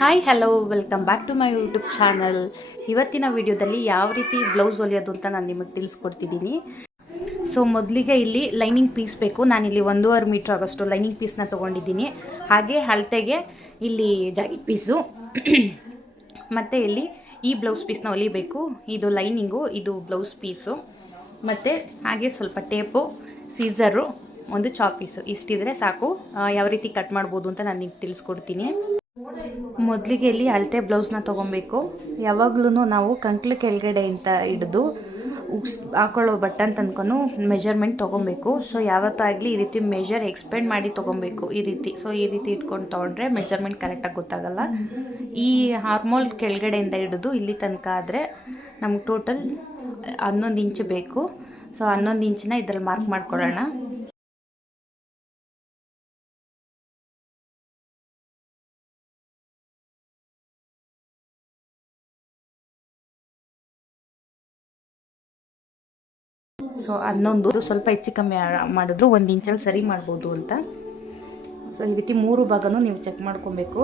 Hi hello welcome back to my YouTube channel ಇವತ್ತಿನ ವಿಡಿಯೋದಲ್ಲಿ ಯಾವ ರೀತಿ ಬ್ಲೌಸ್ ಹೊಲಿಯೋದು ಅಂತ ನಾನು ನಿಮಗೆ ತಿಳಿಸ್ಕೊಡ್ತಿದ್ದೀನಿ. ಸೊ ಮೊದಲಿಗೆ ಇಲ್ಲಿ ಲೈನಿಂಗ್ ಪೀಸ್ ಬೇಕು. ನಾನಿಲ್ಲಿ ಒಂದೂವರೆ ಮೀಟ್ರ್ ಆಗೋಷ್ಟು ಲೈನಿಂಗ್ ಪೀಸ್ನ ತೊಗೊಂಡಿದ್ದೀನಿ. ಹಾಗೆ ಅಳತೆಗೆ ಇಲ್ಲಿ ಜಾಕೆಟ್ ಪೀಸು ಮತ್ತು ಇಲ್ಲಿ ಈ ಬ್ಲೌಸ್ ಪೀಸ್ನ ಹೊಲಿಬೇಕು. ಇದು ಲೈನಿಂಗು ಇದು ಬ್ಲೌಸ್ ಪೀಸು ಮತ್ತು ಹಾಗೆ ಸ್ವಲ್ಪ ಟೇಪು ಸೀಸರು ಒಂದು ಚಾಪ್ ಪೀಸು ಇಷ್ಟಿದ್ರೆ ಸಾಕು. ಯಾವ ರೀತಿ ಕಟ್ ಮಾಡ್ಬೋದು ಅಂತ ನಾನು ನಿಮ್ಗೆ ತಿಳಿಸ್ಕೊಡ್ತೀನಿ. ಮೊದಲಿಗೆ ಇಲ್ಲಿ ಅಳತೆ ಬ್ಲೌಸ್ನ ತೊಗೊಬೇಕು ಯಾವಾಗ್ಲೂ ನಾವು ಕಂಕ್ಳು ಕೆಳಗಡೆ ಅಂತ ಹಿಡಿದು ಉಗ್ಸ್ ಹಾಕೊಳ್ಳೋ ಬಟನ್ ತನ್ಕೊಂಡು ಮೆಜರ್ಮೆಂಟ್ ತೊಗೊಬೇಕು. ಸೊ ಯಾವತ್ತಾಗಲಿ ಈ ರೀತಿ ಮೆಜರ್ ಎಕ್ಸ್ಪೆಂಡ್ ಮಾಡಿ ತೊಗೊಬೇಕು ಈ ರೀತಿ. ಸೊ ಈ ರೀತಿ ಇಟ್ಕೊಂಡು ತೊಗೊಂಡ್ರೆ ಮೆಜರ್ಮೆಂಟ್ ಕರೆಕ್ಟಾಗಿ ಗೊತ್ತಾಗಲ್ಲ. ಈ ಹಾರ್ಮೋಲ್ ಕೆಳಗಡೆಯಿಂದ ಹಿಡಿದು ಇಲ್ಲಿ ತನಕ ಆದರೆ ನಮ್ಗೆ ಟೋಟಲ್ ಹನ್ನೊಂದು ಇಂಚು ಬೇಕು. ಸೊ ಹನ್ನೊಂದು ಇಂಚಿನ ಇದರಲ್ಲಿ ಮಾರ್ಕ್ ಮಾಡ್ಕೊಳ್ಳೋಣ. ಸೊ ಅದನ್ನೊಂದು ಸ್ವಲ್ಪ ಹೆಚ್ಚು ಕಮ್ಮಿ ಮಾಡಿದ್ರು, ಒಂದು ಇಂಚಲ್ಲಿ ಸರಿ ಮಾಡ್ಬೋದು ಅಂತ. ಸೊ ಈ ರೀತಿ ಮೂರು ಭಾಗನೂ ನೀವು ಚೆಕ್ ಮಾಡ್ಕೊಬೇಕು.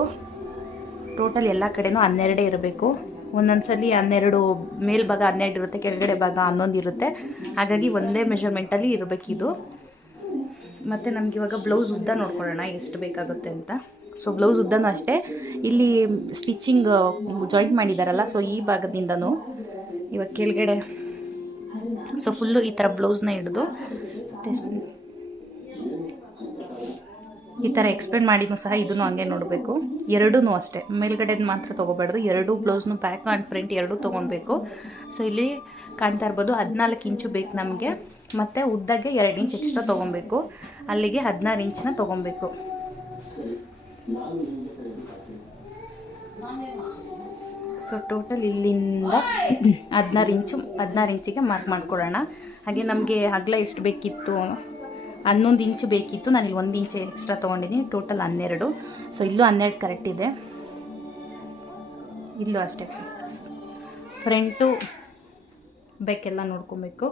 ಟೋಟಲ್ ಎಲ್ಲ ಕಡೆನೂ ಹನ್ನೆರಡೇ ಇರಬೇಕು. ಒಂದೊಂದು ಸಲ ಹನ್ನೆರಡು ಮೇಲ್ಭಾಗ ಹನ್ನೆರಡು ಇರುತ್ತೆ, ಕೆಳಗಡೆ ಭಾಗ ಹನ್ನೊಂದು ಇರುತ್ತೆ. ಹಾಗಾಗಿ ಒಂದೇ ಮೆಷರ್ಮೆಂಟಲ್ಲಿ ಇರಬೇಕಿದು. ಮತ್ತು ನಮ್ಗೆ ಇವಾಗ ಬ್ಲೌಸ್ ಉದ್ದ ನೋಡ್ಕೊಳ್ಳೋಣ, ಎಷ್ಟು ಬೇಕಾಗುತ್ತೆ ಅಂತ. ಸೊ ಬ್ಲೌಸ್ ಉದ್ದನೂ ಅಷ್ಟೇ. ಇಲ್ಲಿ ಸ್ಟಿಚಿಂಗ್ ಜಾಯಿಂಟ್ ಮಾಡಿದ್ದಾರಲ್ಲ ಸೊ ಈ ಭಾಗದಿಂದನೂ ಇವಾಗ ಕೆಳಗಡೆ ಸೊ ಫುಲ್ಲು ಈ ಥರ ಬ್ಲೌಸ್ನ ಹಿಡಿದು ಈ ಥರ ಎಕ್ಸ್ಪ್ಲೇನ್ ಮಾಡಿನೂ ಸಹ ಇದನ್ನು ಹಂಗೆ ನೋಡಬೇಕು. ಎರಡೂ ಅಷ್ಟೇ. ಮೇಲ್ಗಡೆದು ಮಾತ್ರ ತೊಗೋಬಾರ್ದು. ಎರಡೂ ಬ್ಲೌಸ್ನು ಬ್ಯಾಕ್ ಆ್ಯಂಡ್ ಫ್ರಂಟ್ ಎರಡೂ ತೊಗೊಳ್ಬೇಕು ಸೊ ಇಲ್ಲಿ ಕಾಣ್ತಾ ಇರ್ಬೋದು ಹದಿನಾಲ್ಕು ಇಂಚು ಬೇಕು ನಮಗೆ. ಮತ್ತು ಉದ್ದಗೆ ಎರಡು ಇಂಚ್ ಎಕ್ಸ್ಟ್ರಾ ತೊಗೊಬೇಕು. ಅಲ್ಲಿಗೆ ಹದಿನಾರು ಇಂಚನ್ನ ತೊಗೊಬೇಕು. ಸೊ ಟೋಟಲ್ ಇಲ್ಲಿಂದ ಹದಿನಾರು ಇಂಚು, ಹದಿನಾರು ಇಂಚಿಗೆ ಮಾರ್ಕ್ ಮಾಡಿಕೊಡೋಣ ಹಾಗೆ ನಮಗೆ ಅಗಲ ಎಷ್ಟು ಬೇಕಿತ್ತು? ಹನ್ನೊಂದು ಇಂಚು ಬೇಕಿತ್ತು. ನಾನು ಇಲ್ಲಿ ಒಂದು ಇಂಚು ಎಕ್ಸ್ಟ್ರಾ ತೊಗೊಂಡಿದ್ದೀನಿ ಟೋಟಲ್ ಹನ್ನೆರಡು. ಸೊ ಇಲ್ಲೂ ಹನ್ನೆರಡು ಕರೆಕ್ಟ್ ಇದೆ. ಇಲ್ಲೂ ಅಷ್ಟೇ. ಫ್ರಂಟು ಬೇಕೆಲ್ಲ ನೋಡ್ಕೊಬೇಕು.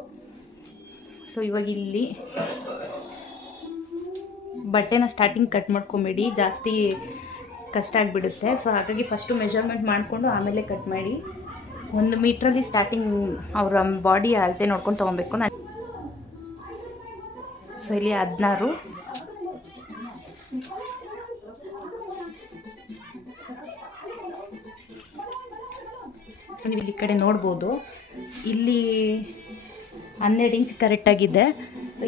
ಸೊ ಇವಾಗ ಇಲ್ಲಿ ಬಟ್ಟೆನ ಸ್ಟಾರ್ಟಿಂಗ್ ಕಟ್ ಮಾಡ್ಕೊಬೇಡಿ. ಜಾಸ್ತಿ ಕಷ್ಟ ಆಗಿಬಿಡುತ್ತೆ. ಸೊ ಹಾಗಾಗಿ ಫಸ್ಟು ಮೆಷರ್ಮೆಂಟ್ ಮಾಡಿಕೊಂಡು ಆಮೇಲೆ ಕಟ್ ಮಾಡಿ ಒಂದು ಮೀಟ್ರಲ್ಲಿ ಸ್ಟಾರ್ಟಿಂಗ್ ಅವರ ಬಾಡಿ ಅಳತೆ ನೋಡ್ಕೊಂಡು ತೊಗೊಬೇಕು ನಾನು. ಸೊ ಇಲ್ಲಿ ಹದಿನಾರು. ಸೊ ನೀವು ಇಲ್ಲಿ ಈ ಕಡೆ ನೋಡ್ಬೋದು. ಇಲ್ಲಿ ಹನ್ನೆರಡು ಇಂಚ್ ಕರೆಕ್ಟಾಗಿದೆ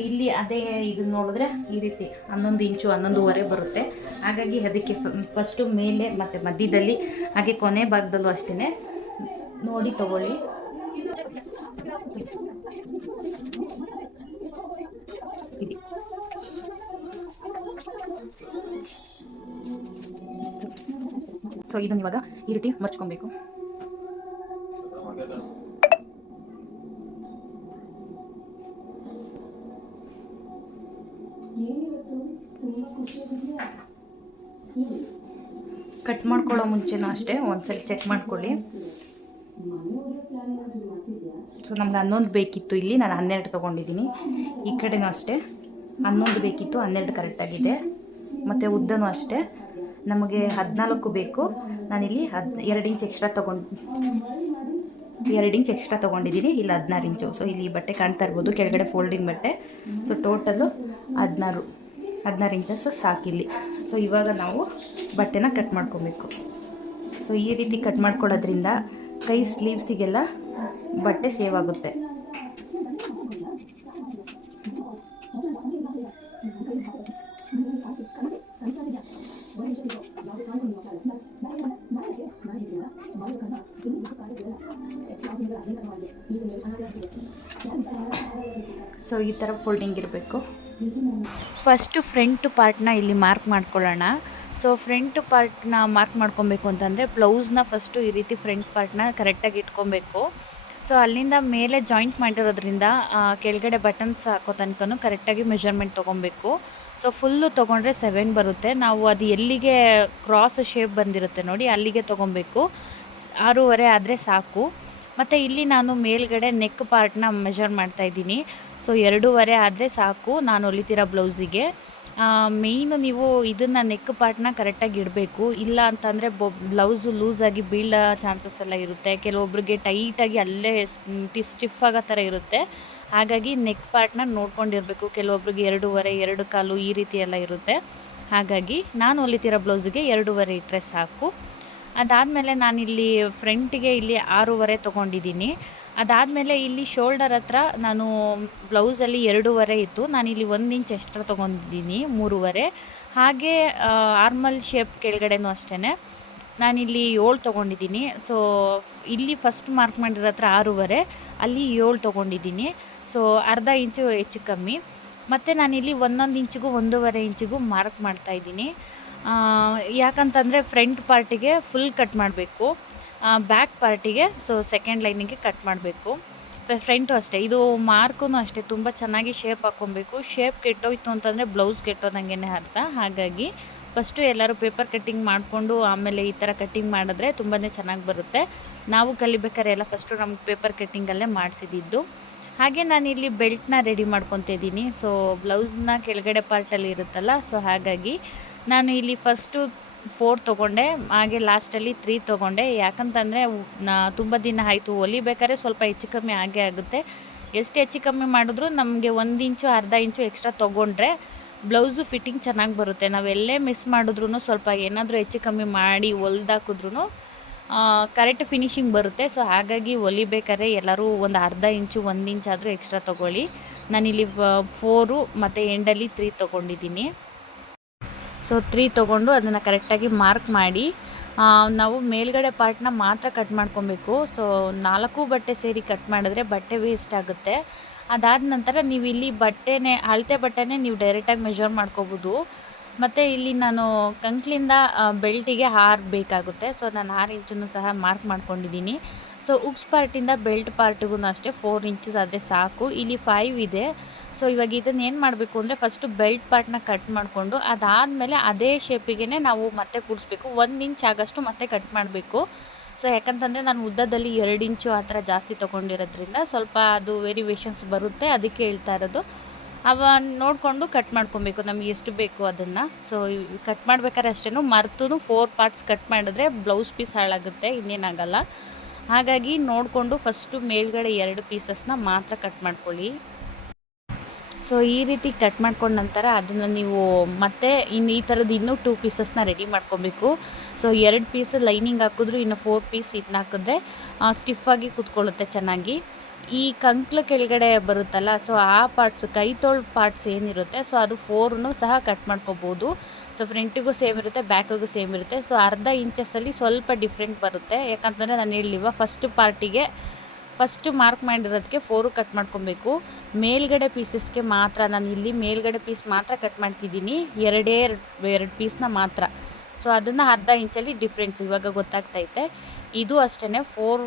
ಇಲ್ಲಿ ಅದೇ ಇದನ್ನ ನೋಡಿದ್ರೆ ಈ ರೀತಿ ಹನ್ನೊಂದು ಇಂಚು ಹನ್ನೊಂದುವರೆ ಬರುತ್ತೆ. ಹಾಗಾಗಿ ಅದಕ್ಕೆ ಫಸ್ಟು ಮೇಲೆ ಮತ್ತು ಮಧ್ಯದಲ್ಲಿ, ಹಾಗೆ ಕೊನೆ ಭಾಗದಲ್ಲೂ ಅಷ್ಟೇ ನೋಡಿ ತಗೊಳ್ಳಿ. ಇದು. ಸೊ ಇದನ್ನು ಇವಾಗ ಈ ರೀತಿ ಮರ್ಚ್ಕೊಬೇಕು ಕಟ್ ಮಾಡ್ಕೊಳ್ಳೋ ಮುಂಚೆನೂ ಅಷ್ಟೇ, ಒಂದ್ಸಲ ಚೆಕ್ ಮಾಡ್ಕೊಳ್ಳಿ. ಸೊ ನಮ್ಗೆ ಹನ್ನೊಂದು ಬೇಕಿತ್ತು ಇಲ್ಲಿ, ನಾನು ಹನ್ನೆರಡು ತೊಗೊಂಡಿದ್ದೀನಿ. ಈ ಕಡೆನೂ ಅಷ್ಟೇ, ಹನ್ನೊಂದು ಬೇಕಿತ್ತು, ಹನ್ನೆರಡು ಕರೆಕ್ಟಾಗಿದೆ ಮತ್ತು ಉದ್ದನೂ ಅಷ್ಟೇ. ನಮಗೆ ಹದಿನಾಲ್ಕು ಬೇಕು. ನಾನಿಲ್ಲಿ ಹದ್, ಎರಡು ಇಂಚ್ ಎಕ್ಸ್ಟ್ರಾ ತೊಗೊಂಡು, ಎರಡು ಇಂಚ್ ಎಕ್ಸ್ಟ್ರಾ ತೊಗೊಂಡಿದ್ದೀನಿ. ಇಲ್ಲಿ ಹದಿನಾರು ಇಂಚು ಸೊ ಇಲ್ಲಿ ಬಟ್ಟೆ ಕಾಣ್ತಾ ಇರ್ಬೋದು, ಕೆಳಗಡೆ ಫೋಲ್ಡಿಂಗ್ ಬಟ್ಟೆ. ಸೊ ಟೋಟಲು ಹದಿನಾರು ಹದಿನಾರು ಇಂಚಸ್ ಸಾಕಿಲ್ಲಿ. ಸೊ ಇವಾಗ ನಾವು ಬಟ್ಟೆನ ಕಟ್ ಮಾಡ್ಕೊಬೇಕು. ಸೊ ಈ ರೀತಿ ಕಟ್ ಮಾಡ್ಕೊಳ್ಳೋದ್ರಿಂದ ಕೈ ಸ್ಲೀವ್ಸಿಗೆಲ್ಲ ಬಟ್ಟೆ ಸೇವ್ ಆಗುತ್ತೆ. ಸೊ ಈ ಥರ ಫೋಲ್ಡಿಂಗ್ ಇರಬೇಕು. ಫಸ್ಟು ಫ್ರಂಟ್ ಪಾರ್ಟ್ನ ಇಲ್ಲಿ ಮಾರ್ಕ್ ಮಾಡ್ಕೊಳ್ಳೋಣ. ಸೊ ಫ್ರಂಟ್ ಪಾರ್ಟ್ನ ಮಾರ್ಕ್ ಮಾಡ್ಕೊಬೇಕು ಅಂತಂದರೆ ಬ್ಲೌಸ್ನ ಫಸ್ಟು ಈ ರೀತಿ ಫ್ರಂಟ್ ಪಾರ್ಟ್ನ ಕರೆಕ್ಟಾಗಿ ಇಟ್ಕೊಬೇಕು. ಸೊ ಅಲ್ಲಿಂದ ಮೇಲೆ ಜಾಯಿಂಟ್ ಮಾಡಿರೋದ್ರಿಂದ ಕೆಳಗಡೆ ಬಟನ್ಸ್ ಹಾಕೋ ತನಕನೂ ಕರೆಕ್ಟಾಗಿ ಮೆಷರ್ಮೆಂಟ್ ತೊಗೊಬೇಕು. ಸೊ ಫುಲ್ಲು ತೊಗೊಂಡ್ರೆ ಸೆವೆನ್ ಬರುತ್ತೆ. ನಾವು ಅದು ಎಲ್ಲಿಗೆ ಕ್ರಾಸ್ ಶೇಪ್ ಬಂದಿರುತ್ತೆ ನೋಡಿ, ಅಲ್ಲಿಗೆ ತೊಗೊಬೇಕು. ಆರೂವರೆ ಆದರೆ ಸಾಕು. ಮತ್ತು ಇಲ್ಲಿ ನಾನು ಮೇಲ್ಗಡೆ ನೆಕ್ ಪಾರ್ಟ್ನ ಮೆಷರ್ ಮಾಡ್ತಾ ಇದ್ದೀನಿ. ಸೊ ಎರಡೂವರೆ ಆದರೆ ಸಾಕು ನಾನು ಹೊಲಿತಿರೋ ಬ್ಲೌಸಿಗೆ ಮೇಯ್ನು ನೀವು ಇದನ್ನು ನೆಕ್ ಪಾರ್ಟ್ನ ಕರೆಕ್ಟಾಗಿ ಇಡಬೇಕು. ಇಲ್ಲ ಅಂತಂದರೆ ಬೊ ಬ್ಲೌಸು ಲೂಸಾಗಿ ಬೀಳೋ ಚಾನ್ಸಸ್ ಎಲ್ಲ ಇರುತ್ತೆ. ಕೆಲವೊಬ್ರಿಗೆ ಟೈಟಾಗಿ ಅಲ್ಲೇ ಸ್ಟಿಫ್ ಆಗೋ ಥರ ಇರುತ್ತೆ. ಹಾಗಾಗಿ ನೆಕ್ ಪಾರ್ಟ್ನ ನೋಡ್ಕೊಂಡಿರಬೇಕು. ಕೆಲವೊಬ್ರಿಗೆ ಎರಡೂವರೆ, ಎರಡು ಕಾಲು ಈ ರೀತಿ ಎಲ್ಲ ಇರುತ್ತೆ. ಹಾಗಾಗಿ ನಾನು ಹೊಲಿತಿರೋ ಬ್ಲೌಸಿಗೆ ಎರಡೂವರೆ ಇಟ್ಟರೆ ಸಾಕು. ಅದಾದಮೇಲೆ ನಾನಿಲ್ಲಿ ಫ್ರಂಟಿಗೆ ಇಲ್ಲಿ ಆರೂವರೆ ತೊಗೊಂಡಿದ್ದೀನಿ. ಅದಾದಮೇಲೆ ಇಲ್ಲಿ ಶೋಲ್ಡರ್ ಹತ್ರ ನಾನು ಬ್ಲೌಸಲ್ಲಿ ಎರಡೂವರೆ ಇತ್ತು. ನಾನು ಇಲ್ಲಿ ಒಂದು ಇಂಚ್ ಎಕ್ಸ್ಟ್ರಾ ತೊಗೊಂಡಿದ್ದೀನಿ, ಮೂರುವರೆ. ಹಾಗೆ ಆರ್ಮಲ್ ಶೇಪ್ ಕೆಳಗಡೆನೂ ಅಷ್ಟೇ ನಾನಿಲ್ಲಿ ಏಳು ತೊಗೊಂಡಿದ್ದೀನಿ. ಸೊ ಇಲ್ಲಿ ಫಸ್ಟ್ ಮಾರ್ಕ್ ಮಾಡಿರೋ ಹತ್ರ ಆರೂವರೆ, ಅಲ್ಲಿ ಏಳು ತೊಗೊಂಡಿದ್ದೀನಿ. ಸೊ ಅರ್ಧ ಇಂಚು ಹೆಚ್ಚು ಕಮ್ಮಿ. ಮತ್ತು ನಾನಿಲ್ಲಿ ಒಂದೊಂದು ಇಂಚಿಗೂ ಒಂದೂವರೆ ಇಂಚಿಗೂ ಮಾರ್ಕ್ ಮಾಡ್ತಾಯಿದ್ದೀನಿ ಯಾಕಂತಂದರೆ ಫ್ರಂಟ್ ಪಾರ್ಟಿಗೆ ಫುಲ್ ಕಟ್ ಮಾಡಬೇಕು. ಬ್ಯಾಕ್ ಪಾರ್ಟಿಗೆ ಸೊ ಸೆಕೆಂಡ್ ಲೈನಿಗೆ ಕಟ್ ಮಾಡಬೇಕು. ಫ್ರಂಟು ಅಷ್ಟೇ. ಇದು ಮಾರ್ಕೂ ಅಷ್ಟೇ. ತುಂಬ ಚೆನ್ನಾಗಿ ಶೇಪ್ ಹಾಕ್ಕೊಬೇಕು ಶೇಪ್ ಕೆಟ್ಟೋಯ್ತು ಅಂತಂದರೆ ಬ್ಲೌಸ್ ಕೆಟ್ಟೋದಂಗೆ ಅರ್ಥ. ಹಾಗಾಗಿ ಫಸ್ಟು ಎಲ್ಲರೂ ಪೇಪರ್ ಕಟ್ಟಿಂಗ್ ಮಾಡಿಕೊಂಡು ಆಮೇಲೆ ಈ ಥರ ಕಟ್ಟಿಂಗ್ ಮಾಡಿದ್ರೆ ತುಂಬಾ ಚೆನ್ನಾಗಿ ಬರುತ್ತೆ. ನಾವು ಕಲಿಬೇಕಾದ್ರೆ ಎಲ್ಲ ಫಸ್ಟು ನಮ್ಗೆ ಪೇಪರ್ ಕಟ್ಟಿಂಗಲ್ಲೇ ಮಾಡಿಸಿದ್ದು. ಹಾಗೆ ನಾನು ಇಲ್ಲಿ ಬೆಲ್ಟ್ನ ರೆಡಿ ಮಾಡ್ಕೊತಿದ್ದೀನಿ ಸೊ ಬ್ಲೌಸ್ನ ಕೆಳಗಡೆ ಪಾರ್ಟಲ್ಲಿ ಇರುತ್ತಲ್ಲ ಸೊ ಹಾಗಾಗಿ ನಾನು ಇಲ್ಲಿ ಫಸ್ಟು ಫೋರ್ ತೊಗೊಂಡೆ, ಹಾಗೆ ಲಾಸ್ಟಲ್ಲಿ ತ್ರೀ ತೊಗೊಂಡೆ. ಯಾಕಂತಂದರೆ ನಾ ತುಂಬ ದಿನ ಆಯಿತು ಹೊಲಿಬೇಕಾದ್ರೆ ಸ್ವಲ್ಪ ಹೆಚ್ಚು ಕಮ್ಮಿ ಆಗೇ ಆಗುತ್ತೆ. ಎಷ್ಟು ಹೆಚ್ಚು ಕಮ್ಮಿ ಮಾಡಿದ್ರು ನಮಗೆ ಒಂದು ಇಂಚು, ಅರ್ಧ ಇಂಚು ಎಕ್ಸ್ಟ್ರಾ ತೊಗೊಂಡ್ರೆ ಬ್ಲೌಸು ಫಿಟ್ಟಿಂಗ್ ಚೆನ್ನಾಗಿ ಬರುತ್ತೆ. ನಾವೆಲ್ಲೇ ಮಿಸ್ ಮಾಡಿದ್ರೂ ಸ್ವಲ್ಪ ಏನಾದರೂ ಹೆಚ್ಚು ಕಮ್ಮಿ ಮಾಡಿ ಹೊಲ್ದಾಕಿದ್ರೂ ಕರೆಕ್ಟ್ ಫಿನಿಶಿಂಗ್ ಬರುತ್ತೆ. ಸೊ ಹಾಗಾಗಿ ಹೊಲಿಬೇಕಾದ್ರೆ ಎಲ್ಲರೂ ಒಂದು ಅರ್ಧ ಇಂಚು, ಒಂದು ಇಂಚಾದರೂ ಎಕ್ಸ್ಟ್ರಾ ತೊಗೊಳ್ಳಿ. ನಾನಿಲ್ಲಿ ಫೋರು ಮತ್ತು ಎಂಡಲ್ಲಿ ತ್ರೀ ತೊಗೊಂಡಿದ್ದೀನಿ. ಸೊ ತ್ರೀ ತೊಗೊಂಡು ಅದನ್ನು ಕರೆಕ್ಟಾಗಿ ಮಾರ್ಕ್ ಮಾಡಿ ನಾವು ಮೇಲ್ಗಡೆ ಪಾರ್ಟ್ನ ಮಾತ್ರ ಕಟ್ ಮಾಡ್ಕೊಬೇಕು. ಸೊ ನಾಲ್ಕು ಬಟ್ಟೆ ಸೇರಿ ಕಟ್ ಮಾಡಿದ್ರೆ ಬಟ್ಟೆ ವೇಸ್ಟ್ ಆಗುತ್ತೆ. ಅದಾದ ನಂತರ ನೀವು ಇಲ್ಲಿ ಬಟ್ಟೆನೇ, ಅಳತೆ ಬಟ್ಟೆನೇ ನೀವು ಡೈರೆಕ್ಟಾಗಿ ಮೆಷರ್ ಮಾಡ್ಕೋಬೋದು. ಮತ್ತು ಇಲ್ಲಿ ನಾನು ಕಂಕ್ಲಿಂದ ಬೆಲ್ಟಿಗೆ ಹಾರ್ ಬೇಕಾಗುತ್ತೆ. ಸೊ ನಾನು ಆರು ಇಂಚನ್ನು ಸಹ ಮಾರ್ಕ್ ಮಾಡ್ಕೊಂಡಿದ್ದೀನಿ. ಸೊ ಉಕ್ಸ್ ಪಾರ್ಟಿಂದ ಬೆಲ್ಟ್ ಪಾರ್ಟಿಗೂ ಅಷ್ಟೇ ಫೋರ್ ಇಂಚಸ್ ಆದರೆ ಸಾಕು. ಇಲ್ಲಿ ಫೈವ್ ಇದೆ. ಸೊ ಇವಾಗ ಇದನ್ನ ಏನು ಮಾಡಬೇಕು ಅಂದರೆ ಫಸ್ಟು ಬೆಲ್ಟ್ ಪಾರ್ಟ್ನ ಕಟ್ ಮಾಡಿಕೊಂಡು ಅದಾದಮೇಲೆ ಅದೇ ಶೇಪಿಗೆ ನಾವು ಮತ್ತೆ ಕೂಡಿಸ್ಬೇಕು. ಒಂದು ಇಂಚ್ ಆಗಷ್ಟು ಮತ್ತೆ ಕಟ್ ಮಾಡಬೇಕು. ಸೊ ಯಾಕಂತಂದರೆ ನಾನು ಉದ್ದದಲ್ಲಿ ಎರಡು ಇಂಚು ಆ ಥರ ಜಾಸ್ತಿ ತೊಗೊಂಡಿರೋದ್ರಿಂದ ಸ್ವಲ್ಪ ಅದು ವೇರಿಯೇಷನ್ಸ್ ಬರುತ್ತೆ ಅದಕ್ಕೆ ಹೇಳ್ತಾ ಇರೋದು. ಅವ ನೋಡಿಕೊಂಡು ಕಟ್ ಮಾಡ್ಕೊಬೇಕು. ನಮಗೆ ಎಷ್ಟು ಬೇಕು ಅದನ್ನು. ಸೊ ಕಟ್ ಮಾಡ್ಬೇಕಾದ್ರೆ ಅಷ್ಟೇ ಮರ್ತೂ ಫೋರ್ ಪಾರ್ಟ್ಸ್ ಕಟ್ ಮಾಡಿದ್ರೆ ಬ್ಲೌಸ್ ಪೀಸ್ ಹಾಳಾಗುತ್ತೆ, ಇನ್ನೇನಾಗಲ್ಲ. ಹಾಗಾಗಿ ನೋಡಿಕೊಂಡು ಫಸ್ಟು ಮೇಲ್ಗಡೆ ಎರಡು ಪೀಸಸ್ನ ಮಾತ್ರ ಕಟ್ ಮಾಡ್ಕೊಳ್ಳಿ. ಸೊ ಈ ರೀತಿ ಕಟ್ ಮಾಡ್ಕೊಂಡ ನಂತರ ಅದನ್ನು ನೀವು ಮತ್ತೆ ಇನ್ನು ಈ ಥರದ್ದು ಇನ್ನೂ ಟೂ ಪೀಸಸ್ನ ರೆಡಿ ಮಾಡ್ಕೊಬೇಕು. ಸೊ ಎರಡು ಪೀಸ್ ಲೈನಿಂಗ್ ಹಾಕಿದ್ರು ಇನ್ನು ಫೋರ್ ಪೀಸ್ ಇದನ್ನ ಹಾಕಿದ್ರೆ ಸ್ಟಿಫಾಗಿ ಕೂತ್ಕೊಳ್ಳುತ್ತೆ ಚೆನ್ನಾಗಿ. ಈ ಕಂಕ್ಲು ಕೆಳಗಡೆ ಬರುತ್ತಲ್ಲ ಸೊ ಆ ಪಾರ್ಟ್ಸ್ ಕೈ ತೋಳು ಪಾರ್ಟ್ಸ್ ಏನಿರುತ್ತೆ ಸೊ ಅದು ಫೋರ್ನು ಸಹ ಕಟ್ ಮಾಡ್ಕೋಬೋದು. ಸೊ ಫ್ರಂಟಿಗೂ ಸೇಮ್ ಇರುತ್ತೆ ಬ್ಯಾಕಿಗೂ ಸೇಮ್ ಇರುತ್ತೆ. ಸೊ ಅರ್ಧ ಇಂಚಸ್ಸಲ್ಲಿ ಸ್ವಲ್ಪ ಡಿಫ್ರೆಂಟ್ ಬರುತ್ತೆ. ಯಾಕಂತಂದರೆ ನಾನು ಹೇಳಿವ ಫಸ್ಟ್ ಪಾರ್ಟಿಗೆ ಫಸ್ಟು ಮಾರ್ಕ್ ಮಾಡಿರೋದಕ್ಕೆ ಫೋರು ಕಟ್ ಮಾಡ್ಕೊಬೇಕು. ಮೇಲ್ಗಡೆ ಪೀಸಸ್ಗೆ ಮಾತ್ರ, ನಾನು ಇಲ್ಲಿ ಮೇಲ್ಗಡೆ ಪೀಸ್ ಮಾತ್ರ ಕಟ್ ಮಾಡ್ತಿದ್ದೀನಿ. ಎರಡೇ ಎರಡು ಎರಡು ಪೀಸ್ನ ಮಾತ್ರ. ಸೊ ಅದನ್ನು ಅರ್ಧ ಇಂಚಲ್ಲಿ ಡಿಫ್ರೆನ್ಸ್ ಇವಾಗ ಗೊತ್ತಾಗ್ತೈತೆ ಇದು ಅಷ್ಟೇ ಫೋರ್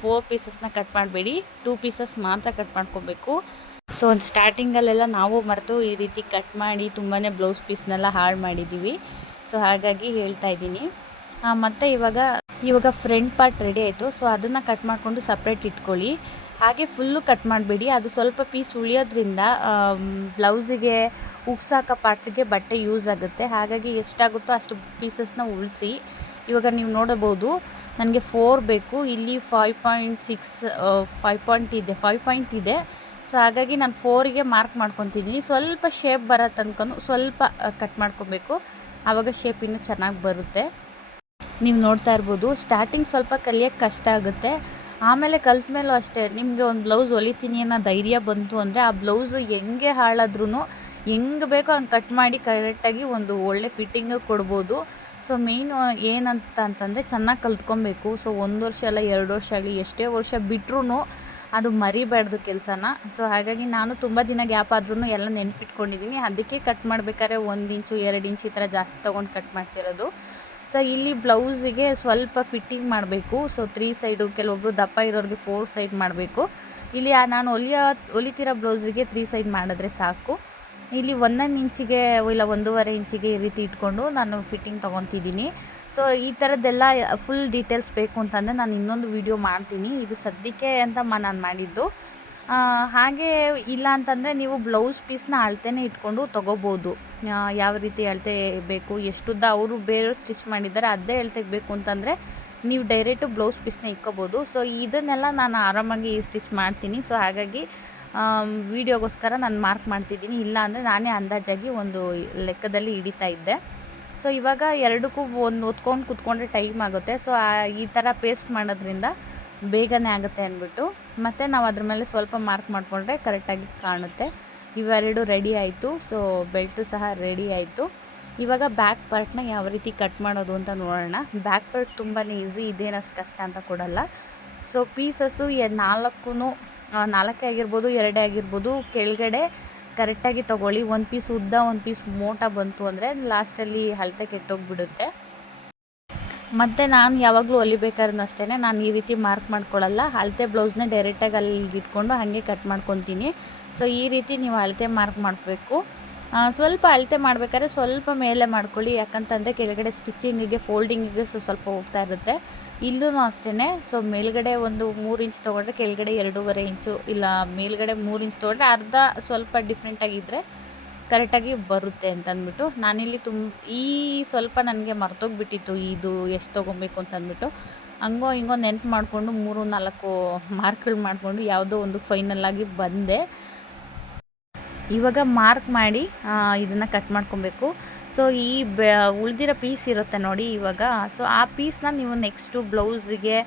ಫೋರ್ ಪೀಸಸ್ನ ಕಟ್ ಮಾಡಬೇಡಿ. ಟೂ ಪೀಸಸ್ ಮಾತ್ರ ಕಟ್ ಮಾಡ್ಕೊಬೇಕು. ಸೊ ಒಂದು ಸ್ಟಾರ್ಟಿಂಗಲ್ಲೆಲ್ಲ ನಾವು ಮರೆತು ಈ ರೀತಿ ಕಟ್ ಮಾಡಿ ತುಂಬಾ ಬ್ಲೌಸ್ ಪೀಸ್ನೆಲ್ಲ ಹಾಳು ಮಾಡಿದ್ದೀವಿ. ಸೊ ಹಾಗಾಗಿ ಹೇಳ್ತಾ ಇದ್ದೀನಿ. ಮತ್ತು ಇವಾಗ ಇವಾಗ ಫ್ರಂಟ್ ಪಾರ್ಟ್ ರೆಡಿ ಆಯಿತು. ಸೊ ಅದನ್ನು ಕಟ್ ಮಾಡಿಕೊಂಡು ಸಪ್ರೇಟ್ ಇಟ್ಕೊಳ್ಳಿ. ಹಾಗೆ ಫುಲ್ಲು ಕಟ್ ಮಾಡಬೇಡಿ. ಅದು ಸ್ವಲ್ಪ ಪೀಸ್ ಉಳಿಯೋದ್ರಿಂದ ಬ್ಲೌಸಿಗೆ ಉಗ್ಸಾಕೋ ಪಾರ್ಟ್ಸಿಗೆ ಬಟ್ಟೆ ಯೂಸ್ ಆಗುತ್ತೆ. ಹಾಗಾಗಿ ಎಷ್ಟಾಗುತ್ತೋ ಅಷ್ಟು ಪೀಸಸ್ನ ಉಳಿಸಿ. ಇವಾಗ ನೀವು ನೋಡಬಹುದು, ನನಗೆ ಫೋರ್ ಬೇಕು. ಇಲ್ಲಿ five point six five point ಇದೆ ಫೈವ್ ಪಾಯಿಂಟ್ ಇದೆ. ಸೊ ಹಾಗಾಗಿ ನಾನು ಫೋರಿಗೆ ಮಾರ್ಕ್ ಮಾಡ್ಕೊತೀನಿ. ಸ್ವಲ್ಪ ಶೇಪ್ ಬರೋ ತನಕ ಸ್ವಲ್ಪ ಕಟ್ ಮಾಡ್ಕೊಬೇಕು. ಆವಾಗ ಶೇಪ್ ಇನ್ನೂ ಚೆನ್ನಾಗಿ ಬರುತ್ತೆ. ನೀವು ನೋಡ್ತಾ ಇರ್ಬೋದು. ಸ್ಟಾರ್ಟಿಂಗ್ ಸ್ವಲ್ಪ ಕಲಿಯೋಕ್ಕೆ ಕಷ್ಟ ಆಗುತ್ತೆ. ಆಮೇಲೆ ಕಲ್ತ ಮೇಲೂ ಅಷ್ಟೇ, ನಿಮಗೆ ಒಂದು ಬ್ಲೌಸ್ ಹೊಲಿತೀನಿ ಅನ್ನೋ ಧೈರ್ಯ ಬಂತು ಅಂದರೆ ಆ ಬ್ಲೌಸು ಹೆಂಗೆ ಹಾಳಾದ್ರೂ ಹೆಂಗೆ ಬೇಕೋ ಹಂಗೆ ಕಟ್ ಮಾಡಿ ಕರೆಕ್ಟಾಗಿ ಒಂದು ಒಳ್ಳೆ ಫಿಟ್ಟಿಂಗ್ ಕೊಡ್ಬೋದು. ಸೊ ಮೇಯ್ನು ಏನಂತ ಅಂತಂದರೆ ಚೆನ್ನಾಗಿ ಕಲ್ತ್ಕೊಬೇಕು. ಸೊ ಒಂದು ವರ್ಷ ಅಲ್ಲ, ಎರಡು ವರ್ಷ ಆಗಲಿ, ಎಷ್ಟೇ ವರ್ಷ ಬಿಟ್ರೂ ಅದು ಮರಿಬಾರ್ದು ಕೆಲಸನ. ಸೊ ಹಾಗಾಗಿ ನಾನು ತುಂಬ ದಿನ ಗ್ಯಾಪ್ ಆದ್ರೂ ಎಲ್ಲ ನೆನ್ಪಿಟ್ಕೊಂಡಿದ್ದೀನಿ ಅದಕ್ಕೆ ಕಟ್ ಮಾಡಬೇಕಾದ್ರೆ ಒಂದು ಇಂಚು, ಎರಡು ಇಂಚು ಈ ಥರ ಜಾಸ್ತಿ ತೊಗೊಂಡು ಕಟ್ ಮಾಡ್ತಿರೋದು. ಸೊ ಇಲ್ಲಿ ಬ್ಲೌಸಿಗೆ ಸ್ವಲ್ಪ ಫಿಟ್ಟಿಂಗ್ ಮಾಡಬೇಕು. ಸೊ ತ್ರೀ ಸೈಡು ಕೆಲವೊಬ್ಬರು ದಪ್ಪ ಇರೋರಿಗೆ ಫೋರ್ ಸೈಡ್ ಮಾಡಬೇಕು. ಇಲ್ಲಿ ನಾನು ಒಲಿಯ ಹೊಲಿತಿರೋ ಬ್ಲೌಸಿಗೆ ತ್ರೀ ಸೈಡ್ ಮಾಡಿದ್ರೆ ಸಾಕು. ಇಲ್ಲಿ ಒಂದೊಂದು ಇಂಚಿಗೆ ಇಲ್ಲ, ಒಂದೂವರೆ ಇಂಚಿಗೆ ಈ ರೀತಿ ಇಟ್ಕೊಂಡು ನಾನು ಫಿಟ್ಟಿಂಗ್ ತೊಗೊತಿದ್ದೀನಿ. ಸೊ ಈ ಥರದ್ದೆಲ್ಲ ಫುಲ್ ಡೀಟೇಲ್ಸ್ ಬೇಕು ಅಂತಂದರೆ ನಾನು ಇನ್ನೊಂದು ವಿಡಿಯೋ ಮಾಡ್ತೀನಿ. ಇದು ಸದ್ಯಕ್ಕೆ ಅಂತ ನಾನು ಮಾಡಿದ್ದು. ಹಾಗೆ ಇಲ್ಲ ಅಂತಂದರೆ ನೀವು ಬ್ಲೌಸ್ ಪೀಸ್ನ ಅಳತೆನೇ ಇಟ್ಕೊಂಡು ತೊಗೋಬೋದು. ಯಾವ ರೀತಿ ಅಳತೆ ಬೇಕು, ಎಷ್ಟುದ್ದ ಅವರು ಬೇರೆಯವ್ರು ಸ್ಟಿಚ್ ಮಾಡಿದ್ದಾರೆ ಅದೇ ಅಳತೆಗೆ ಬೇಕು ಅಂತಂದರೆ ನೀವು ಡೈರೆಕ್ಟು ಬ್ಲೌಸ್ ಪೀಸ್ನ ಇಕ್ಕೋಬೋದು. ಸೊ ಇದನ್ನೆಲ್ಲ ನಾನು ಆರಾಮಾಗಿ ಸ್ಟಿಚ್ ಮಾಡ್ತೀನಿ. ಸೊ ಹಾಗಾಗಿ ವಿಡಿಯೋಗೋಸ್ಕರ ನಾನು ಮಾರ್ಕ್ ಮಾಡ್ತಿದ್ದೀನಿ. ಇಲ್ಲ ಅಂದರೆ ನಾನೇ ಅಂದಾಜಾಗಿ ಒಂದು ಲೆಕ್ಕದಲ್ಲಿ ಹಿಡಿತಾ ಇದ್ದೆ. ಸೊ ಇವಾಗ ಎರಡಕ್ಕೂ ಒಂದು ಒತ್ಕೊಂಡು ಕುತ್ಕೊಂಡ್ರೆ ಟೈಮ್ ಆಗುತ್ತೆ. ಸೊ ಈ ಥರ ಪೇಸ್ಟ್ ಮಾಡೋದ್ರಿಂದ ಬೇಗನೆ ಆಗುತ್ತೆ ಅಂದ್ಬಿಟ್ಟು. ಮತ್ತು ನಾವು ಅದ್ರ ಮೇಲೆ ಸ್ವಲ್ಪ ಮಾರ್ಕ್ ಮಾಡಿಕೊಂಡ್ರೆ ಕರೆಕ್ಟಾಗಿ ಕಾಣುತ್ತೆ. ಇವೆರಡು ರೆಡಿ ಆಯಿತು. ಸೊ ಬೆಲ್ಟು ಸಹ ರೆಡಿ ಆಯಿತು. ಇವಾಗ ಬ್ಯಾಕ್ ಪಾರ್ಟ್ನ ಯಾವ ರೀತಿ ಕಟ್ ಮಾಡೋದು ಅಂತ ನೋಡೋಣ. ಬ್ಯಾಕ್ ಪಾರ್ಟ್ ತುಂಬಾ ಈಸಿ, ಇದೇನಷ್ಟು ಕಷ್ಟ ಅಂತ ಕೊಡಲ್ಲ. ಸೊ ಪೀಸಸ್ಸು ನಾಲ್ಕು ನಾಲ್ಕೇ ಆಗಿರ್ಬೋದು, ಎರಡೇ ಆಗಿರ್ಬೋದು, ಕೆಳಗಡೆ ಕರೆಕ್ಟಾಗಿ ತೊಗೊಳ್ಳಿ. ಒಂದು ಪೀಸ್ ಉದ್ದ, ಒಂದು ಪೀಸ್ ಮೋಟ ಬಂತು ಅಂದರೆ ಲಾಸ್ಟಲ್ಲಿ ಅಳತೆ ಕೆಟ್ಟೋಗ್ಬಿಡುತ್ತೆ. ಮತ್ತು ನಾನು ಯಾವಾಗಲೂ ಹೊಲಿಬೇಕಾದ್ರೂ ಅಷ್ಟೇ ನಾನು ಈ ರೀತಿ ಮಾರ್ಕ್ ಮಾಡ್ಕೊಳ್ಳಲ್ಲ. ಅಳತೆ ಬ್ಲೌಸ್ನ ಡೈರೆಕ್ಟಾಗಿ ಅಲ್ಲಿ ಇಟ್ಕೊಂಡು ಹಾಗೆ ಕಟ್ ಮಾಡ್ಕೊತೀನಿ. ಸೊ ಈ ರೀತಿ ನೀವು ಅಳತೆ ಮಾರ್ಕ್ ಮಾಡಬೇಕು. ಸ್ವಲ್ಪ ಅಳತೆ ಮಾಡಬೇಕಾದ್ರೆ ಸ್ವಲ್ಪ ಮೇಲೆ ಮಾಡ್ಕೊಳ್ಳಿ. ಯಾಕಂತಂದರೆ ಕೆಳಗಡೆ ಸ್ಟಿಚ್ಚಿಂಗಿಗೆ ಫೋಲ್ಡಿಂಗಿಗೆ ಸೊ ಸ್ವಲ್ಪ ಹೋಗ್ತಾ ಇರುತ್ತೆ. ಇಲ್ಲೂ ಅಷ್ಟೇ ಸೊ ಮೇಲ್ಗಡೆ ಒಂದು ಮೂರು ಇಂಚ್ ತೊಗೊಂಡ್ರೆ ಕೆಳಗಡೆ ಎರಡೂವರೆ ಇಂಚು ಇಲ್ಲ ಮೇಲ್ಗಡೆ ಮೂರು ಇಂಚ್ ತೊಗೊಂಡ್ರೆ ಅರ್ಧ ಸ್ವಲ್ಪ ಡಿಫ್ರೆಂಟಾಗಿದ್ದರೆ ಕರೆಕ್ಟಾಗಿ ಬರುತ್ತೆ ಅಂತ ಅಂದ್ಬಿಟ್ಟು ನಾನಿಲ್ಲಿ ತುಂಬ ಈ ಸ್ವಲ್ಪ ನನಗೆ ಮರ್ತೋಗ್ಬಿಟ್ಟಿತ್ತು. ಇದು ಎಷ್ಟು ತೊಗೊಬೇಕು ಅಂತ ಅಂದ್ಬಿಟ್ಟು ಹಂಗೋ ಹಿಂಗೋ ನೆನ್ಪು ಮಾಡಿಕೊಂಡು ಮೂರು ನಾಲ್ಕು ಮಾರ್ಕ್ಗಳು ಮಾಡಿಕೊಂಡು ಯಾವುದೋ ಒಂದು ಫೈನಲ್ ಆಗಿ ಬಂದೆ. ಇವಾಗ ಮಾರ್ಕ್ ಮಾಡಿ ಇದನ್ನು ಕಟ್ ಮಾಡ್ಕೊಬೇಕು. ಸೊ ಈ ಬೆ, ಉಳಿದಿರೋ ಪೀಸ್ ಇರುತ್ತೆ ನೋಡಿ ಇವಾಗ. ಸೊ ಆ ಪೀಸ್ನ ನೀವು ನೆಕ್ಸ್ಟು ಬ್ಲೌಸಿಗೆ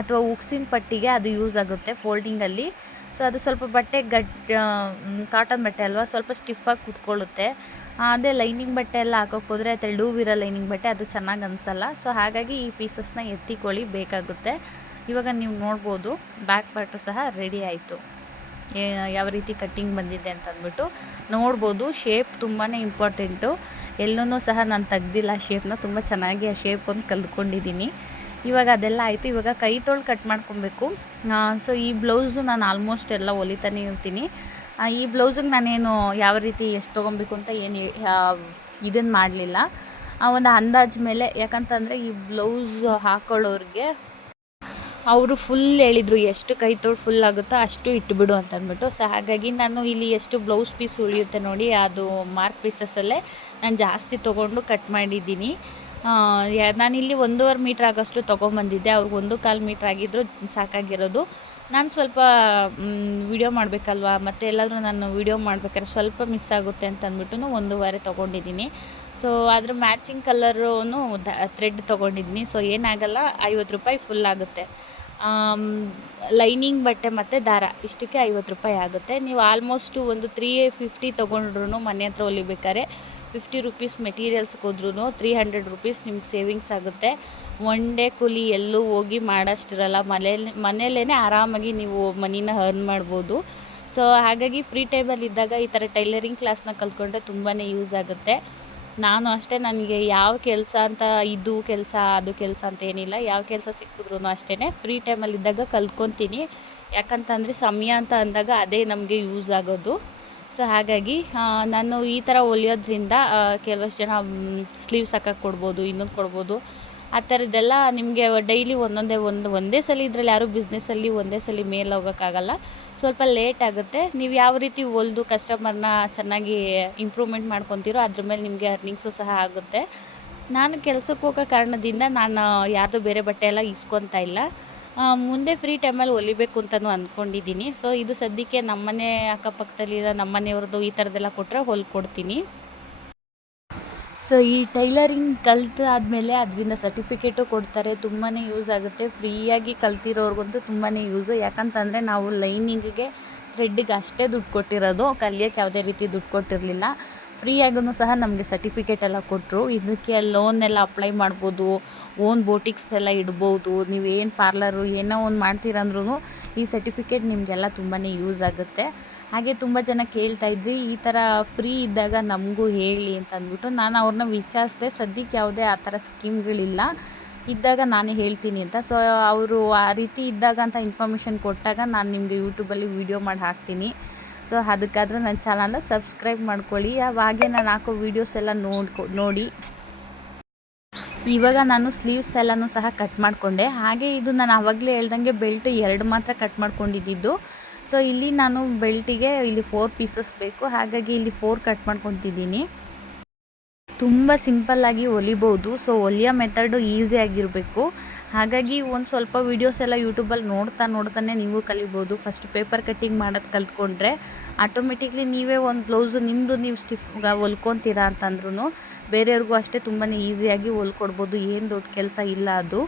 ಅಥವಾ ಉಕ್ಸಿನ ಪಟ್ಟಿಗೆ ಅದು ಯೂಸ್ ಆಗುತ್ತೆ ಫೋಲ್ಡಿಂಗಲ್ಲಿ ಸೊ ಅದು ಸ್ವಲ್ಪ ಬಟ್ಟೆ ಗಟ್ ಕಾಟನ್ ಬಟ್ಟೆ ಅಲ್ವಾ, ಸ್ವಲ್ಪ ಸ್ಟಿಫಾಗಿ ಕೂತ್ಕೊಳ್ಳುತ್ತೆ. ಅದೇ ಲೈನಿಂಗ್ ಬಟ್ಟೆ ಎಲ್ಲ ಹಾಕೋಕೆ ಹೋದರೆ ತೆಳುವಿರೋ ಲೈನಿಂಗ್ ಬಟ್ಟೆ ಅದು ಚೆನ್ನಾಗಿ ಅನಿಸಲ್ಲ. ಸೊ ಹಾಗಾಗಿ ಈ ಪೀಸಸ್ನ ಎತ್ತಿಕೊಳ್ಳಿ, ಬೇಕಾಗುತ್ತೆ. ಇವಾಗ ನೀವು ನೋಡ್ಬೋದು ಬ್ಯಾಕ್ ಪಾರ್ಟು ಸಹ ರೆಡಿ ಆಯಿತು. ಯಾವ ರೀತಿ ಕಟ್ಟಿಂಗ್ ಬಂದಿದೆ ಅಂತ ಅಂದ್ಬಿಟ್ಟು ನೋಡ್ಬೋದು ಶೇಪ್ ತುಂಬಾ ಇಂಪಾರ್ಟೆಂಟು ಎಲ್ಲೂ ಸಹ ನಾನು ತೆಗ್ದಿಲ್ಲ ಶೇಪ್ನ ತುಂಬ ಚೆನ್ನಾಗಿ ಆ ಶೇಪ್ ಒಂದು ಕಲ್ತ್ಕೊಂಡಿದ್ದೀನಿ ಇವಾಗ ಅದೆಲ್ಲ ಆಯಿತು. ಇವಾಗ ಕೈ ತೋಳು ಕಟ್ ಮಾಡ್ಕೊಬೇಕು. ಸೊ ಈ ಬ್ಲೌಸು ನಾನು ಆಲ್ಮೋಸ್ಟ್ ಎಲ್ಲ ಹೊಲಿತಾನೆ ಇರ್ತೀನಿ. ಈ ಬ್ಲೌಸಿಗೆ ನಾನೇನು ಯಾವ ರೀತಿ ಎಷ್ಟು ತೊಗೊಬೇಕು ಅಂತ ಏನು ಇದನ್ನು ಮಾಡಲಿಲ್ಲ. ಒಂದು ಅಂದಾಜು ಮೇಲೆ, ಯಾಕಂತಂದರೆ ಈ ಬ್ಲೌಸ್ ಹಾಕೊಳ್ಳೋರಿಗೆ ಅವರು ಫುಲ್ ಹೇಳಿದರು, ಎಷ್ಟು ಕೈ ತೋಳು ಫುಲ್ ಆಗುತ್ತೋ ಅಷ್ಟು ಇಟ್ಬಿಡು ಅಂತ ಅಂದ್ಬಿಟ್ಟು. ಸೊ ಹಾಗಾಗಿ ನಾನು ಇಲ್ಲಿ ಎಷ್ಟು ಬ್ಲೌಸ್ ಪೀಸ್ ಉಳಿಯುತ್ತೆ ನೋಡಿ, ಅದು ಮಾರ್ಕ್ ಪೀಸಸ್ಸಲ್ಲೇ ನಾನು ಜಾಸ್ತಿ ತೊಗೊಂಡು ಕಟ್ ಮಾಡಿದ್ದೀನಿ. ನಾನು ಇಲ್ಲಿ ಒಂದೂವರೆ ಮೀಟ್ರ್ ಆಗೋಷ್ಟು ತೊಗೊಂಬಂದಿದ್ದೆ. ಅವ್ರಿಗೆ ಒಂದು ಕಾಲು ಮೀಟ್ರ್ ಆಗಿದ್ರು, ಸಾಕಾಗಿರೋದು. ನಾನು ಸ್ವಲ್ಪ ವಿಡಿಯೋ ಮಾಡಬೇಕಲ್ವಾ? ಮತ್ತು ಎಲ್ಲಾದರೂ ನಾನು ವಿಡಿಯೋ ಮಾಡ್ಬೇಕಾದ್ರೆ ಸ್ವಲ್ಪ ಮಿಸ್ ಆಗುತ್ತೆ ಅಂತ ಅಂದ್ಬಿಟ್ಟು ಒಂದೂವರೆ ತೊಗೊಂಡಿದ್ದೀನಿ. ಸೊ ಅದ್ರ ಮ್ಯಾಚಿಂಗ್ ಕಲರೂ ಥ್ರೆಡ್ ತೊಗೊಂಡಿದ್ದೀನಿ ಸೊ ಏನಾಗಲ್ಲ, ಐವತ್ತು ರೂಪಾಯಿ ಫುಲ್ ಆಗುತ್ತೆ. ಲೈನಿಂಗ್ ಬಟ್ಟೆ ಮತ್ತು ದಾರ, ಇಷ್ಟಕ್ಕೆ ಐವತ್ತು ರೂಪಾಯಿ ಆಗುತ್ತೆ. ನೀವು ಆಲ್ಮೋಸ್ಟು ಒಂದು ತ್ರೀ ಫಿಫ್ಟಿ ತೊಗೊಂಡ್ರು ಮನೆ ಹತ್ರ ಹೊಲಿಬೇಕಾರೆ ಫಿಫ್ಟಿ ರುಪೀಸ್ ಮೆಟೀರಿಯಲ್ಸ್ಗೆ ಹೋದ್ರೂ ತ್ರೀ ಹಂಡ್ರೆಡ್ ರುಪೀಸ್ ನಿಮ್ಗೆ ಸೇವಿಂಗ್ಸ್ ಆಗುತ್ತೆ. ಒನ್ ಡೇ ಕೂಲಿ ಎಲ್ಲೂ ಹೋಗಿ ಮಾಡೋಷ್ಟಿರಲ್ಲ. ಮನೇಲಿ ಮನೆಯಲ್ಲೇ ಆರಾಮಾಗಿ ನೀವು ಮನಿನ ಅರ್ನ್ ಮಾಡ್ಬೋದು. ಸೊ ಹಾಗಾಗಿ ಫ್ರೀ ಟೈಮಲ್ಲಿ ಇದ್ದಾಗ ಈ ಥರ ಟೈಲರಿಂಗ್ ಕ್ಲಾಸ್ನ ಕಲ್ತ್ಕೊಂಡ್ರೆ ತುಂಬಾ ಯೂಸ್ ಆಗುತ್ತೆ. ನಾನು ಅಷ್ಟೇ ನನಗೆ ಯಾವ ಕೆಲಸ ಅಂತ, ಇದು ಕೆಲಸ, ಅದು ಕೆಲಸ ಅಂತ ಏನಿಲ್ಲ. ಯಾವ ಕೆಲಸ ಸಿಕ್ಕಿದ್ರೂ ಅಷ್ಟೇ ಫ್ರೀ ಟೈಮಲ್ಲಿ ಇದ್ದಾಗ ಕಲ್ತ್ಕೊತೀನಿ. ಯಾಕಂತಂದರೆ ಸಮಯ ಅಂತ ಅಂದಾಗ ಅದೇ ನಮಗೆ ಯೂಸ್ ಆಗೋದು. ಸೊ ಹಾಗಾಗಿ ನಾನು ಈ ಥರ ಹೊಲಿಯೋದ್ರಿಂದ ಕೆಲವಷ್ಟು ಜನ ಸ್ಲೀವ್ಸ್ ಹಾಕಕ್ಕೆ ಕೊಡ್ಬೋದು, ಇನ್ನೊಂದು ಕೊಡ್ಬೋದು. ಆ ಥರದ್ದೆಲ್ಲ ನಿಮಗೆ ಡೈಲಿ ಒಂದೊಂದೇ ಒಂದು, ಒಂದೇ ಸಲ ಇದರಲ್ಲಿ ಯಾರೂ ಬಿಸ್ನೆಸ್ಸಲ್ಲಿ ಒಂದೇ ಸಲ ಮೇಲೆ ಹೋಗೋಕ್ಕಾಗಲ್ಲ. ಸ್ವಲ್ಪ ಲೇಟ್ ಆಗುತ್ತೆ. ನೀವು ಯಾವ ರೀತಿ ಹೊಲ್ದು ಕಸ್ಟಮರ್ನ ಚೆನ್ನಾಗಿ ಇಂಪ್ರೂವ್ಮೆಂಟ್ ಮಾಡ್ಕೊತೀರೋ ಅದ್ರ ಮೇಲೆ ನಿಮಗೆ ಅರ್ನಿಂಗ್ಸು ಸಹ ಆಗುತ್ತೆ. ನಾನು ಕೆಲ್ಸಕ್ಕೆ ಹೋಗೋ ಕಾರಣದಿಂದ ನಾನು ಯಾರ್ದು ಬೇರೆ ಬಟ್ಟೆ ಎಲ್ಲ ಇಸ್ಕೊತಾ ಇಲ್ಲ. ಮುಂದೆ ಫ್ರೀ ಟೈಮಲ್ಲಿ ಹೊಲಿಬೇಕು ಅಂತಲೂ ಅಂದ್ಕೊಂಡಿದ್ದೀನಿ ಸೊ ಇದು ಸದ್ಯಕ್ಕೆ ನಮ್ಮನೆ ಅಕ್ಕಪಕ್ಕದಲ್ಲಿರೋ ನಮ್ಮನೆಯವ್ರದ್ದು ಈ ಥರದ್ದೆಲ್ಲ ಕೊಟ್ಟರೆ ಹೊಲ್ಕೊಡ್ತೀನಿ. ಸೊ ಈ ಟೈಲರಿಂಗ್ ಕಲ್ತಾದ್ಮೇಲೆ ಅದರಿಂದ ಸರ್ಟಿಫಿಕೇಟು ಕೊಡ್ತಾರೆ. ತುಂಬಾ ಯೂಸ್ ಆಗುತ್ತೆ. ಫ್ರೀಯಾಗಿ ಕಲ್ತಿರೋರ್ಗಂತೂ ತುಂಬಾ ಯೂಸು. ಯಾಕಂತಂದರೆ ನಾವು ಲೈನಿಂಗಿಗೆ ಥ್ರೆಡ್ಡಿಗೆ ಅಷ್ಟೇ ದುಡ್ಡು ಕೊಟ್ಟಿರೋದು. ಕಲಿಯೋಕ್ಕೆ ಯಾವುದೇ ರೀತಿ ದುಡ್ಡು ಕೊಟ್ಟಿರಲಿಲ್ಲ. ಫ್ರೀಯಾಗೂ ಸಹ ನಮಗೆ ಸರ್ಟಿಫಿಕೇಟ್ ಎಲ್ಲ ಕೊಟ್ಟರು ಇದಕ್ಕೆ ಲೋನ್ ಎಲ್ಲ ಅಪ್ಲೈ ಮಾಡ್ಬೋದು. ಓನ್ ಬೋಟಿಕ್ಸ್ ಎಲ್ಲ ಇಡ್ಬೋದು. ನೀವು ಏನು ಪಾರ್ಲರು ಏನೋ ಒಂದು ಮಾಡ್ತೀರಂದ್ರೂ ಈ ಸರ್ಟಿಫಿಕೇಟ್ ನಿಮಗೆಲ್ಲ ತುಂಬಾ ಯೂಸ್ ಆಗುತ್ತೆ. ಹಾಗೆ ತುಂಬ ಜನ ಕೇಳ್ತಾ ಇದ್ವಿ ಈ ಥರ ಫ್ರೀ ಇದ್ದಾಗ ನಮಗೂ ಹೇಳಿ ಅಂತ ಅಂದ್ಬಿಟ್ಟು ನಾನು ಅವ್ರನ್ನ ವಿಚಾರಿಸಿದೆ, ಸದ್ಯಕ್ಕೆ ಯಾವುದೇ ಆ ಥರ ಸ್ಕೀಮ್ಗಳಿಲ್ಲ ಇದ್ದಾಗ ನಾನು ಹೇಳ್ತೀನಿ ಅಂತ. ಸೊ ಅವರು ಆ ರೀತಿ ಇದ್ದಾಗ ಅಂತ ಇನ್ಫಾರ್ಮೇಷನ್ ಕೊಟ್ಟಾಗ ನಾನು ನಿಮಗೆ ಯೂಟ್ಯೂಬಲ್ಲಿ ವೀಡಿಯೋ ಮಾಡಿ ಹಾಕ್ತೀನಿ. ಸೊ ಅದಕ್ಕಾದ್ರೆ ನನ್ನ ಚಾನಲ್ನ ಸಬ್ಸ್ಕ್ರೈಬ್ ಮಾಡ್ಕೊಳ್ಳಿ. ಅವಾಗೆ ನಾನು ಹಾಕೋ ವೀಡಿಯೋಸ್ ಎಲ್ಲ ನೋಡ್ಕೊ, ನೋಡಿ. ಇವಾಗ ನಾನು ಸ್ಲೀವ್ಸ್ ಎಲ್ಲನೂ ಸಹ ಕಟ್ ಮಾಡಿಕೊಂಡೆ. ಹಾಗೆ ಇದು ನಾನು ಆವಾಗಲೇ ಹೇಳ್ದಂಗೆ ಬೆಲ್ಟ್ ಎರಡು ಮಾತ್ರ ಕಟ್ ಮಾಡ್ಕೊಂಡಿದ್ದು. ಸೊ ಇಲ್ಲಿ ನಾನು ಬೆಲ್ಟಿಗೆ ಇಲ್ಲಿ ಫೋರ್ ಪೀಸಸ್ ಬೇಕು. ಹಾಗಾಗಿ ಇಲ್ಲಿ ಫೋರ್ ಕಟ್ ಮಾಡ್ಕೊತಿದ್ದೀನಿ. ತುಂಬ ಸಿಂಪಲ್ಲಾಗಿ ಹೊಲಿಬೋದು. ಸೊ ಹೊಲಿಯೋ ಮೆಥಡು ಈಸಿಯಾಗಿರಬೇಕು ಹಾಗಾಗಿ ಒಂದು ಸ್ವಲ್ಪ ವೀಡಿಯೋಸ್ ಎಲ್ಲ ಯೂಟ್ಯೂಬಲ್ಲಿ ನೋಡ್ತಾ ನೋಡ್ತಾನೆ ನೀವು ಕಲಿಬೋದು. ಫಸ್ಟ್ ಪೇಪರ್ ಕಟ್ಟಿಂಗ್ ಮಾಡೋದು ಕಲ್ತ್ಕೊಂಡ್ರೆ ಆಟೋಮೆಟಿಕ್ಲಿ ನೀವೇ ಒಂದು ಬ್ಲೌಸು ನಿಮ್ಮದು ನೀವು ಸ್ಟಿಫ್ ಹೊಲ್ಕೊತೀರಾ ಅಂತಂದ್ರೂ ಬೇರೆಯವ್ರಿಗೂ ಅಷ್ಟೇ ತುಂಬಾ ಈಸಿಯಾಗಿ ಹೊಲ್ಕೊಡ್ಬೋದು, ಏನು ದೊಡ್ಡ ಕೆಲಸ ಇಲ್ಲ ಅದು.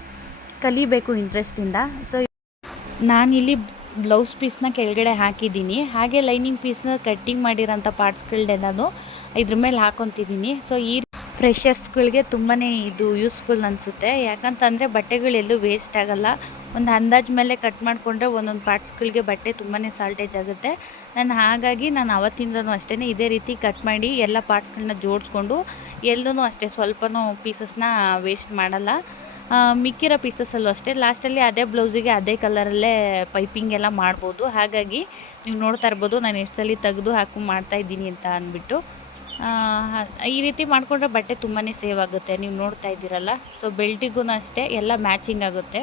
ಕಲಿಬೇಕು ಇಂಟ್ರೆಸ್ಟಿಂದ. ಸೊ ನಾನಿಲ್ಲಿ ಬ್ಲೌಸ್ ಪೀಸ್ನ ಕೆಳಗಡೆ ಹಾಕಿದ್ದೀನಿ. ಹಾಗೆ ಲೈನಿಂಗ್ ಪೀಸ್ನ ಕಟ್ಟಿಂಗ್ ಮಾಡಿರೋಂಥ ಪಾರ್ಟ್ಸ್ಗಳನ್ನೆಲ್ಲನೂ ಇದ್ರ ಮೇಲೆ ಹಾಕೊತಿದ್ದೀನಿ. ಸೊ ಈ ಫ್ರೆಶರ್ಸ್ಗಳಿಗೆ ತುಂಬಾ ಇದು ಯೂಸ್ಫುಲ್ ಅನಿಸುತ್ತೆ. ಯಾಕಂತಂದರೆ ಬಟ್ಟೆಗಳೆಲ್ಲೂ ವೇಸ್ಟ್ ಆಗೋಲ್ಲ. ಒಂದು ಅಂದಾಜು ಮೇಲೆ ಕಟ್ ಮಾಡಿಕೊಂಡ್ರೆ ಒಂದೊಂದು ಪಾರ್ಟ್ಸ್ಗಳಿಗೆ ಬಟ್ಟೆ ತುಂಬಾ ಸಾಲ್ಟೇಜ್ ಆಗುತ್ತೆ. ನಾನು ಹಾಗಾಗಿ ನಾನು ಅವತ್ತಿಂದನೂ ಅಷ್ಟೇ ಇದೇ ರೀತಿ ಕಟ್ ಮಾಡಿ ಎಲ್ಲ ಪಾರ್ಟ್ಸ್ಗಳನ್ನ ಜೋಡಿಸ್ಕೊಂಡು ಎಲ್ಲೂ ಅಷ್ಟೇ ಸ್ವಲ್ಪನೂ ಪೀಸಸ್ನ ವೇಸ್ಟ್ ಮಾಡಲ್ಲ. ಮಿಕ್ಕಿರೋ ಪೀಸಸ್ಸಲ್ಲೂ ಅಷ್ಟೇ. ಲಾಸ್ಟಲ್ಲಿ ಅದೇ ಬ್ಲೌಸಿಗೆ ಅದೇ ಕಲರಲ್ಲೇ ಪೈಪಿಂಗ್ ಎಲ್ಲ ಮಾಡ್ಬೋದು. ಹಾಗಾಗಿ ನೀವು ನೋಡ್ತಾ ಇರ್ಬೋದು, ನಾನು ಎಷ್ಟು ಸಲ ತೆಗೆದು ಹಾಕು ಮಾಡ್ತಾ ಇದ್ದೀನಿ ಅಂತ ಅಂದ್ಬಿಟ್ಟು. ಈ ರೀತಿ ಮಾಡಿಕೊಂಡ್ರೆ ಬಟ್ಟೆ ತುಂಬಾ ಸೇವ್ ಆಗುತ್ತೆ. ನೀವು ನೋಡ್ತಾ ಇದ್ದೀರಲ್ಲ? ಸೊ ಬೆಲ್ಟಿಗೂ ಅಷ್ಟೇ, ಎಲ್ಲ ಮ್ಯಾಚಿಂಗ್ ಆಗುತ್ತೆ.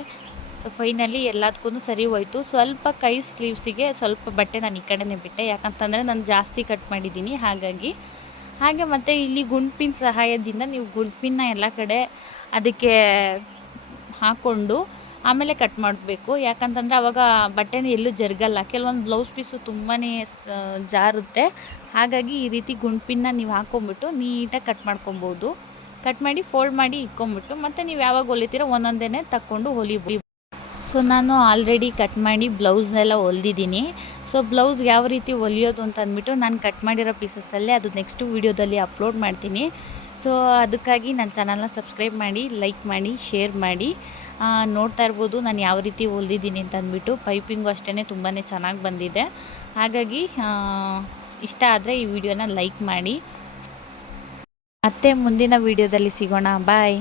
ಸೊ ಫೈನಲಿ ಎಲ್ಲದಕ್ಕೂ ಸರಿ ಹೋಯ್ತು. ಸ್ವಲ್ಪ ಕೈ ಸ್ಲೀವ್ಸಿಗೆ ಸ್ವಲ್ಪ ಬಟ್ಟೆ ನಾನು ಈ ಕಡೆನೇ ಬಿಟ್ಟೆ. ಯಾಕಂತಂದರೆ ನಾನು ಜಾಸ್ತಿ ಕಟ್ ಮಾಡಿದ್ದೀನಿ, ಹಾಗಾಗಿ. ಹಾಗೆ ಮತ್ತು ಇಲ್ಲಿ ಗುಂಡ್ಪಿನ ಸಹಾಯದಿಂದ ನೀವು ಗುಂಡ್ಪಿನ ಎಲ್ಲ ಕಡೆ ಅದಕ್ಕೆ ಹಾಕ್ಕೊಂಡು ಆಮೇಲೆ ಕಟ್ ಮಾಡಬೇಕು. ಯಾಕಂತಂದರೆ ಅವಾಗ ಬಟ್ಟೆನ ಎಲ್ಲೂ ಜರುಗಲ್ಲ. ಕೆಲವೊಂದು ಬ್ಲೌಸ್ ಪೀಸು ತುಂಬಾ ಜಾರುತ್ತೆ. ಹಾಗಾಗಿ ಈ ರೀತಿ ಗುಂಡ್ಪಿನ ನೀವು ಹಾಕ್ಕೊಂಬಿಟ್ಟು ನೀಟಾಗಿ ಕಟ್ ಮಾಡ್ಕೊಬೋದು. ಕಟ್ ಮಾಡಿ ಫೋಲ್ಡ್ ಮಾಡಿ ಇಕ್ಕೊಂಬಿಟ್ಟು ಮತ್ತು ನೀವು ಯಾವಾಗ ಹೊಲಿತೀರೋ ಒಂದೊಂದೇ ತಕ್ಕೊಂಡು ಹೊಲಿಬೋದು. ಸೊ ನಾನು ಆಲ್ರೆಡಿ ಕಟ್ ಮಾಡಿ ಬ್ಲೌಸ್ನೆಲ್ಲ ಹೊಲ್ದಿದ್ದೀನಿ. ಸೊ ಬ್ಲೌಸ್ ಯಾವ ರೀತಿ ಹೊಲಿಯೋದು ಅಂತ ಅಂದ್ಬಿಟ್ಟು ನಾನು ಕಟ್ ಮಾಡಿರೋ ಪೀಸಸಲ್ಲೇ ಅದು ನೆಕ್ಸ್ಟ್ ವೀಡಿಯೋದಲ್ಲಿ ಅಪ್ಲೋಡ್ ಮಾಡ್ತೀನಿ. ಸೊ ಅದಕ್ಕಾಗಿ ನನ್ನ ಚಾನಲ್ನ ಸಬ್ಸ್ಕ್ರೈಬ್ ಮಾಡಿ ಲೈಕ್ ಮಾಡಿ ಶೇರ್ ಮಾಡಿ. ನೋಡ್ತಾ ಇರ್ಬೋದು. ನಾನು ಯಾವ ರೀತಿ ಹೊಲ್ದಿದ್ದೀನಿ ಅಂತ ಅಂದ್ಬಿಟ್ಟು ಪೈಪಿಂಗು ಅಷ್ಟೇ ತುಂಬಾ ಚೆನ್ನಾಗಿ ಬಂದಿದೆ. ಹಾಗಾಗಿ ಇಷ್ಟ ಆದರೆ ಈ ವಿಡಿಯೋನ ಲೈಕ್ ಮಾಡಿ. ಮತ್ತೆ ಮುಂದಿನ ವಿಡಿಯೋದಲ್ಲಿ ಸಿಗೋಣ. ಬಾಯ್.